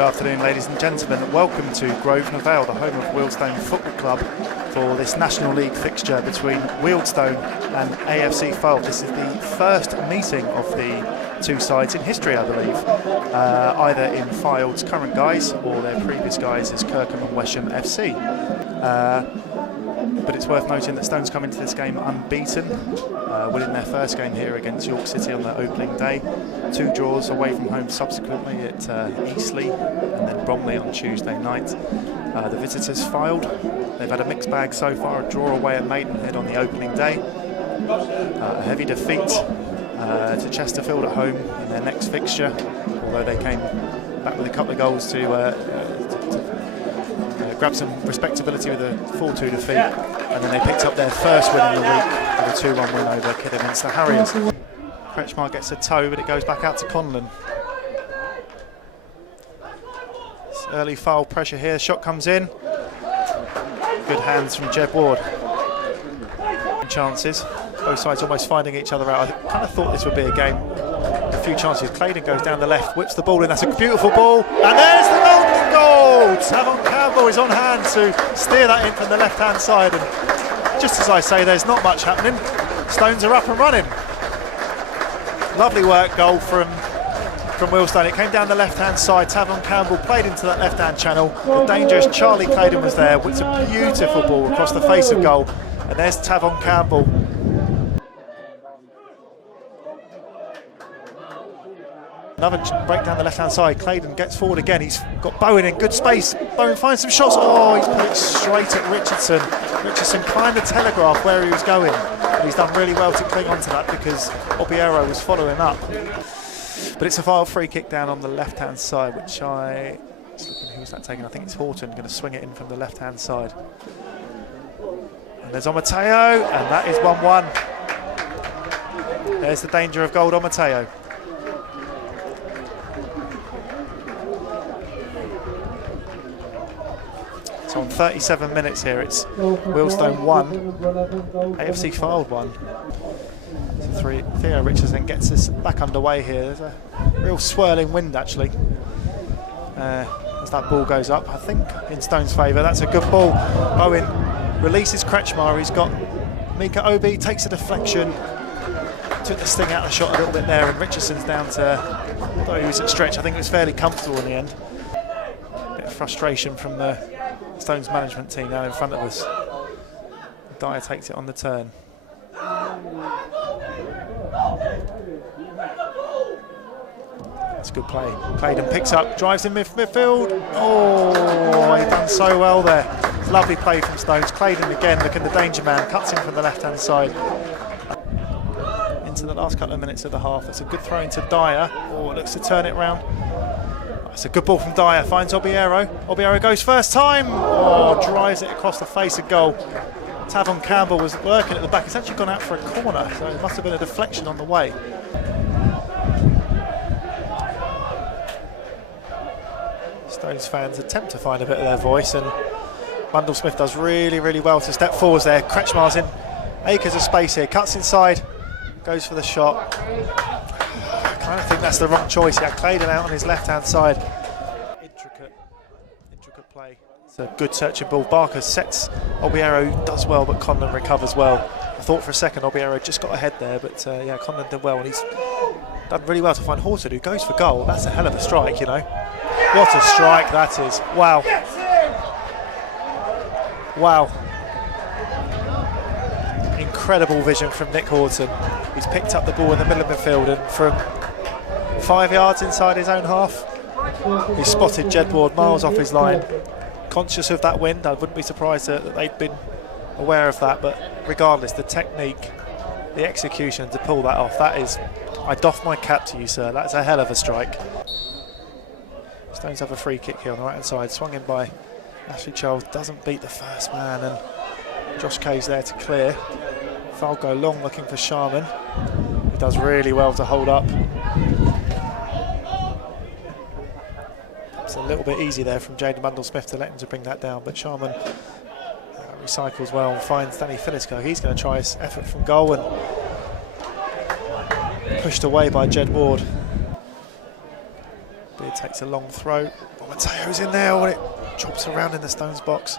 Good afternoon, ladies and gentlemen. Welcome to Grosvenor Vale, the home of Wealdstone Football Club, for this National League fixture between Wealdstone and AFC Fylde. This is the first meeting of the two sides in history, I believe, either in Fylde's current guise or their previous guise as Kirkham and Wesham FC. But it's worth noting that Stone's come into this game unbeaten, winning their first game here against York City on their opening day. 2 draws away from home subsequently at Eastleigh and then Bromley on Tuesday night. The visitors Fylde. They've had a mixed bag so far, a draw away at Maidenhead on the opening day, a heavy defeat to Chesterfield at home in their next fixture, although they came back with a couple of goals to grab some respectability with a 4-2 defeat, and then they picked up their first win in the week with a 2-1 win over Kidderminster Harriers. Kretschmar gets a toe, but it goes back out to Conlon. It's early foul pressure here, shot comes in. Good hands from Jed Ward. Chances, both sides almost finding each other out. I kind of thought this would be a game. A few chances. Claydon goes down the left, whips the ball in. That's a beautiful ball, and there's the golden goal. Tavon Campbell is on hand to steer that in from the left-hand side, and just as I say, there's not much happening. Stones are up and running. Lovely work goal from Wealdstone. It came down the left-hand side. Tavon Campbell played into that left-hand channel. The dangerous Charlie Claydon was there with a beautiful ball across the face of goal, and there's Tavon Campbell. Another break down the left-hand side. Claydon gets forward again. He's got Bowen in good space. Bowen finds some shots. Oh, he's put it straight at Richardson. Richardson kind of telegraphed where he was going. And he's done really well to cling on to that because Obiero was following up. But it's a vile free kick down on the left-hand side, which who's that taking? I think it's Horton going to swing it in from the left-hand side. And there's Omateo, and that is 1-1. There's the danger of goal, Omateo. So on 37 minutes here, it's Wealdstone 1, AFC Fylde 1. So Theo Richardson gets us back underway here. There's a real swirling wind actually as that ball goes up, I think in Stone's favour. That's a good ball. Bowen releases Kretschmar. He's got Mika Obi, takes a deflection, took the sting out of the shot a little bit there, and Richardson's down to, although he was at stretch, I think it was fairly comfortable in the end. A bit of frustration from the Stone's management team now in front of us. Dyer takes it on the turn. That's good play. Claydon picks up, drives in midfield. Oh, he done so well there. Lovely play from Stones. Claydon again looking the danger man, cuts in from the left-hand side. Into the last couple of minutes of the half. It's a good throw into Dyer. Oh, looks to turn it round. It's a good ball from Dyer, finds Obiero. Obiero goes first time. Oh, drives it across the face of goal. Tavon Campbell was working at the back. It's actually gone out for a corner, so it must have been a deflection on the way. Stones fans attempt to find a bit of their voice, and Mundell Smith does really, really well to step forwards there. Kretschmar's in acres of space here, cuts inside, goes for the shot. I kind of think that's the wrong choice. He had Claydon out on his left-hand side. Intricate play. It's a good searching ball. Barker sets. Obiero does well, but Conlon recovers well. I thought for a second Obiero just got ahead there, but yeah, Conlon did well, and he's done really well to find Horton, who goes for goal. That's a hell of a strike, you know. What a strike that is. Wow. Wow. Incredible vision from Nick Horton. He's picked up the ball in the middle of midfield, and from 5 yards inside his own half, he spotted Jed Ward miles off his line. Conscious of that wind, I wouldn't be surprised that they'd been aware of that, but regardless, the technique, the execution to pull that off, that is, I doff my cap to you, sir. That's a hell of a strike. Stones have a free kick here on the right hand side, swung in by Ashley Charles, doesn't beat the first man, and Josh Kay's there to clear. Fylde go long looking for Sharman, who does really well to hold up. It's a little bit easy there from Jaden Mundell Smith to let him to bring that down, but Sharman recycles well and finds Danny Phillisko. He's going to try his effort from goal, and pushed away by Jed Ward. Beard takes a long throw. Mateo's in there when it chops around in the Stones box.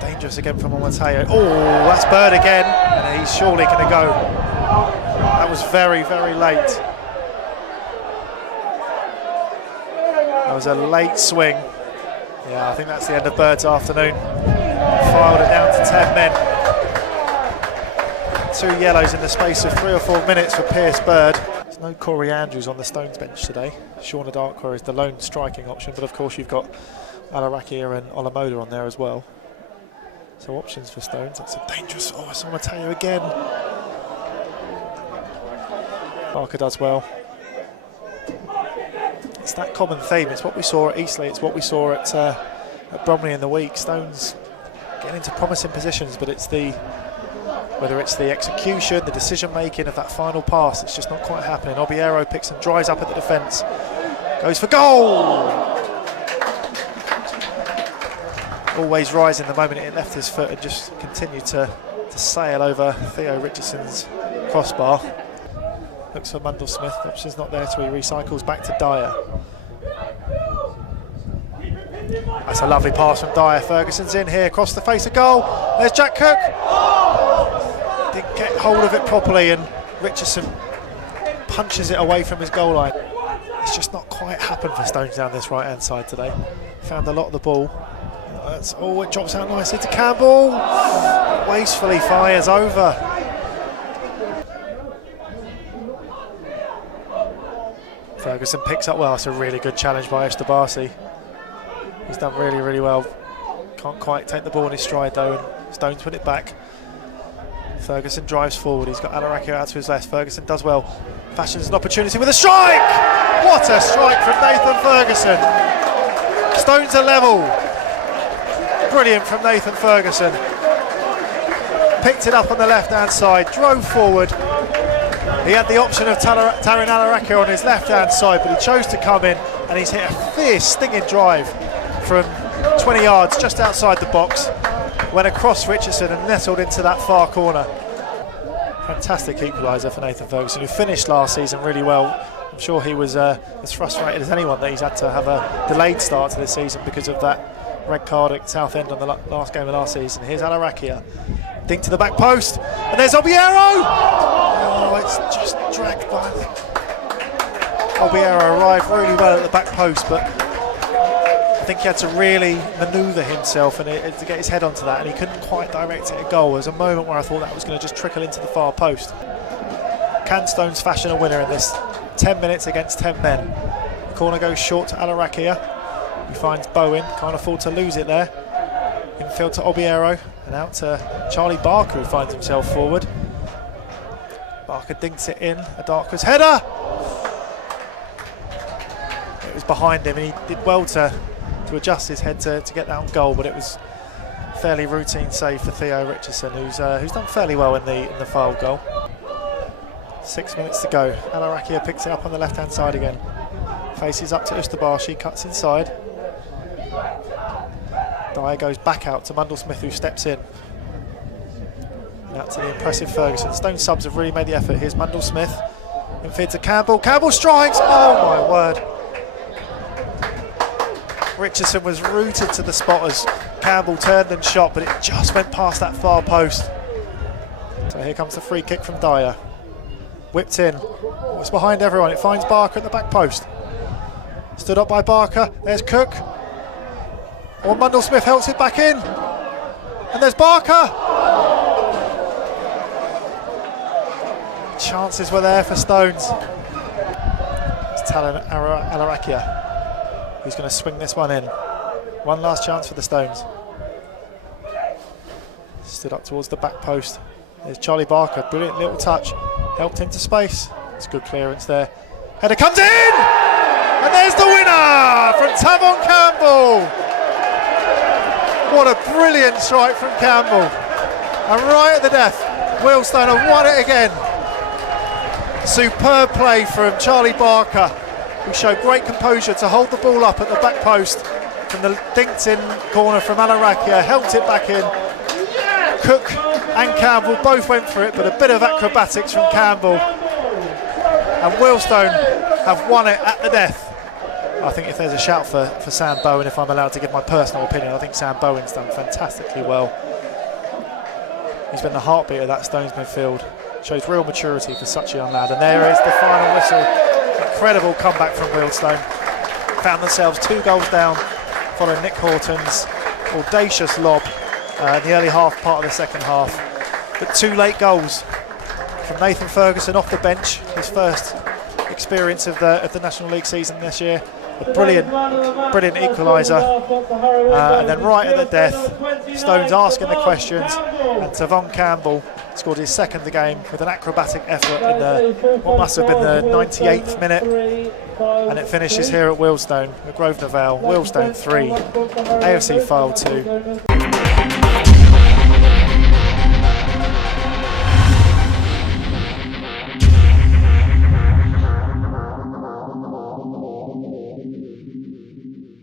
Dangerous again from Mateo. Oh, that's Bird again, and he's surely going to go. That was very, very late. That was a late swing. Yeah, I think that's the end of Bird's afternoon. Filed it down to 10 men. 2 yellows in the space of 3 or 4 minutes for Pierce Bird. There's no Corey Andrews on the Stones bench today. Shauna Darkwa is the lone striking option, but of course you've got Alarakia and Olamoda on there as well. So options for Stones. That's a dangerous. Oh, I saw Mateo again. Barker does well. It's that common theme. It's what we saw at Eastleigh. It's what we saw at Bromley in the week. Stones getting into promising positions, but it's whether it's the execution, the decision making of that final pass, it's just not quite happening. Obiero picks and dries up at the defence. Goes for goal! Always rising the moment it left his foot and just continued to sail over Theo Richardson's crossbar. Looks for Mundell Smith, option's not there, so he recycles back to Dyer. That's a lovely pass from Dyer. Ferguson's in here, across the face of goal. There's Jack Cook. Didn't get hold of it properly, and Richardson punches it away from his goal line. It's just not quite happened for Stones down this right-hand side today. Found a lot of the ball. Oh, it drops out nicely to Campbell. Wastefully fires over. Ferguson picks up well. It's a really good challenge by Estabasi. He's done really, really well. Can't quite take the ball in his stride though, and Stones put it back. Ferguson drives forward. He's got Alarakia out to his left. Ferguson does well. Fashions an opportunity with a strike! What a strike from Nathan Ferguson. Stones are level. Brilliant from Nathan Ferguson. Picked it up on the left-hand side, drove forward. He had the option of Tarin Alarakia on his left-hand side, but he chose to come in, and he's hit a fierce, stinging drive from 20 yards just outside the box. Went across Richardson and nestled into that far corner. Fantastic equaliser for Nathan Ferguson, who finished last season really well. I'm sure he was as frustrated as anyone that he's had to have a delayed start to this season because of that red card at Southend on the last game of last season. Here's Alarakia. Dink to the back post, and there's Obiero! Oh, it's just dragged by. Obiero arrived really well at the back post, but I think he had to really manoeuvre himself and to get his head onto that, and he couldn't quite direct it at goal. There was a moment where I thought that was going to just trickle into the far post. Can Stones fashion a winner in this 10 minutes against 10 men? The corner goes short to Alarakia. He finds Bowen, can't afford to lose it there. Infield to Obiero, and out to Charlie Barker, who finds himself forward. Barker dinks it in, a Darkwa's header! It was behind him, and he did well to adjust his head to get that on goal, but it was a fairly routine save for Theo Richardson, who's done fairly well in the Fylde goal. 6 minutes to go. Alarakia picks it up on the left-hand side again. Faces up to Ustabashi, cuts inside. Dyer goes back out to Mundell Smith, who steps in. And out to the impressive Ferguson. Stone subs have really made the effort. Here's Mundell Smith. Infield to Campbell. Campbell strikes! Oh my word. Richardson was rooted to the spot as Campbell turned and shot, but it just went past that far post. So here comes the free kick from Dyer. Whipped in. Oh, it's behind everyone. It finds Barker at the back post. Stood up by Barker. There's Cook. Or Mundell Smith helps it back in. And there's Barker. Chances were there for Stones. It's Tarin Alarakia who's going to swing this one in. One last chance for the Stones. Stood up towards the back post. There's Charlie Barker. Brilliant little touch. Helped into space. It's good clearance there. Header comes in! And there's the winner from Tavon Campbell. What a brilliant strike from Campbell. And right at the death, Wealdstone have won it again. Superb play from Charlie Barker, who showed great composure to hold the ball up at the back post from the dinked in corner from Alarakia, helped it back in. Cook and Campbell both went for it, but a bit of acrobatics from Campbell. And Wealdstone have won it at the death I think if there's a shout for Sam Bowen, if I'm allowed to give my personal opinion, I think Sam Bowen's done fantastically well. He's been the heartbeat of that Stones midfield. Shows real maturity for such a young lad. And there is the final whistle. Incredible comeback from Wealdstone. Found themselves 2 goals down following Nick Horton's audacious lob in the early half part of the second half. But 2 late goals from Nathan Ferguson off the bench, his first experience of the National League season this year. A brilliant equaliser, and then right at the death, Stones asking the questions, and Tavon Campbell scored his second of the game with an acrobatic effort in what must have been the 98th minute, and it finishes here at Wealdstone, at Grosvenor Vale. Wealdstone 3, AFC Fylde 2.